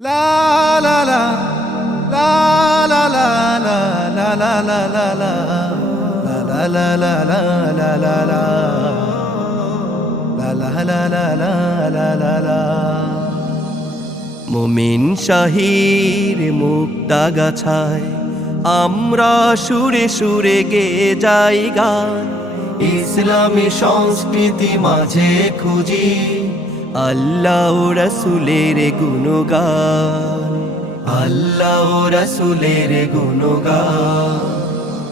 La la la la la la la la la la la la la la la la la la la মুমিন শাহীর মুক্তাগাছায় আমরা সুরে সুরে গেয়ে যাই গান। ইসলামী সংস্কৃতি মাঝে খুঁজি আল্লাহ রাসূলের গুণগান, আল্লাহ রাসূলের গুণগান।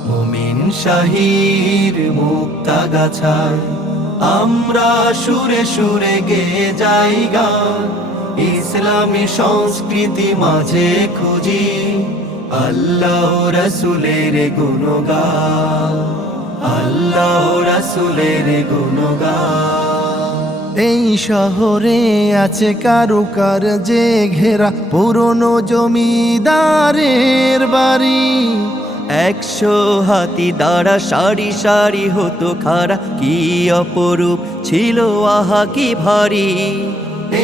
মুমিন শাহীর মুক্তাগাছায় আমরা সুরে সুরে গেয়ে যাই গান। ইসলামী সংস্কৃতি মাঝে খুঁজি আল্লাহ রাসূলের গুণগান, আল্লাহ রাসূলের গুণগান। এই শহরে আছে কারুকার্যে ঘেরা পুরনো জমিদারের বাড়ি। 100 হাতি দ্বারা সারি সারি হতো খাড়া, কি অপরূপ ছিল আহা কি ভারী।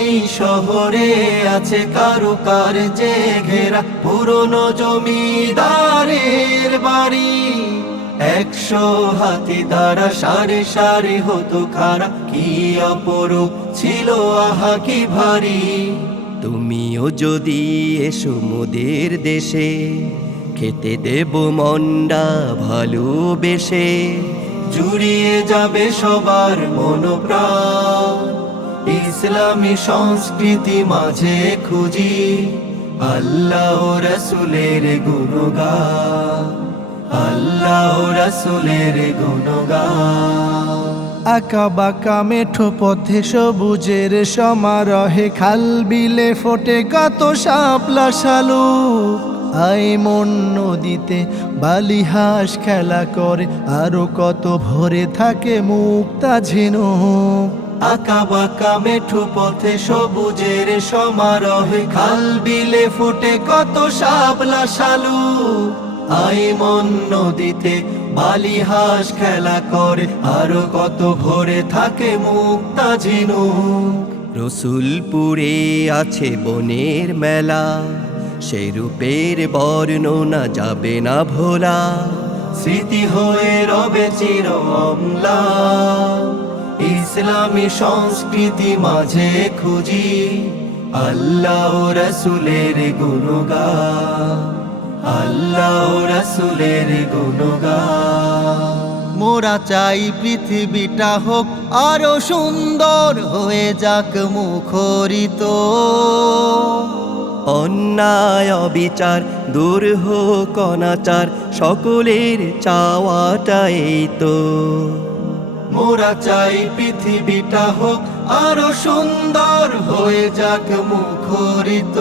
এই শহরে আছে কারুকার্যে ঘেরা পুরনো জমিদারের বাড়ি। 100 হাতি দ্বারা সারি সারি হতো খাড়া, কি অপরূপ ছিল আহা কি ভারী। তুমিও যদি এসো মোদের দেশে, খেতে দেব মন্ডা ভালোবেসে। জুড়িয়ে যাবে সবার মনোপ্রাণ, ইসলামী সংস্কৃতি মাঝে খুঁজি আল্লাহ রাসূলের গুণগান, আল্লাহ রাসূলের গুণগান। আঁকা বাঁকা মেঠো পথে সবুজের সমারোহে খাল বিলে ফোটে কত শাপলা শালুক। আইমন নদীতে বালিহাঁস খেলা করে, আরো কত ভরে থাকে মুক্তা ঝিনুক। আঁকা বাঁকা মেঠো পথে সবুজের সমারোহে খাল বিলে ফোটে কত শাপলা শালুক। আইমন নদীতে বালিহাঁস খেলা করে, আরো কত ভরে থাকে মুক্তা ঝিনুক। রসুলপুরে আছে বনের মেলা, সেই রূপের বর্ণনা যাবে না ভোলা। স্মৃতি হয়ে রবে চির অম্লান, ইসলামী সংস্কৃতি মাঝে খুঁজি আল্লাহ রাসূলের গুণগান, আল্লাহ রাসূলের গুণগান। মোরা চাই পৃথিবীটা হোক আরো সুন্দর, হয়ে যাক মুখরিত। অন্যায় অবিচার দূর হোক অনাচার, সকলের চাওয়াটা এই তো। মোরা চাই পৃথিবীটা হোক আরো সুন্দর, হয়ে যাক মুখরিত।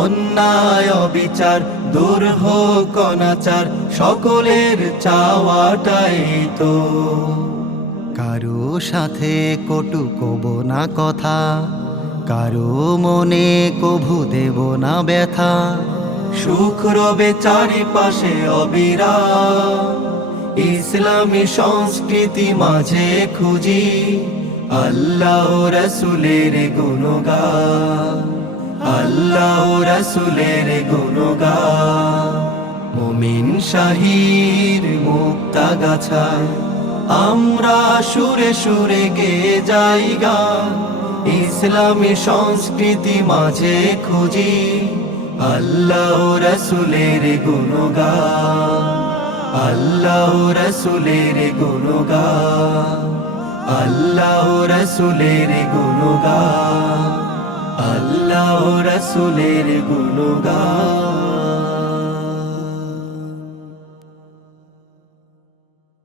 অন্যায় অবিচার দূর হোক অনাচার, সকলের চাওয়াটাই তো। কারো সাথে কটু কব না কথা, কারো মনে কভু দেব না ব্যথা। সুখ রবে চারিপাশে অবিরাম, ইসলামী সংস্কৃতি মাঝে খুঁজি আল্লাহ রাসূলের গুণগান, আল্লাহ রাসূলের গুণগান। মুমিন শাহীর মুক্তাগাছায় আমরা সুরে সুরে গেয়ে যাই গান। ইসলামী সংস্কৃতি মাঝে খুঁজি আল্লাহ রাসূলের গুণগান, আল্লাহ রাসূলের গুণগান, আল্লাহ রাসূলের গুণগান, আল্লাহ রাসূলের গুণগান।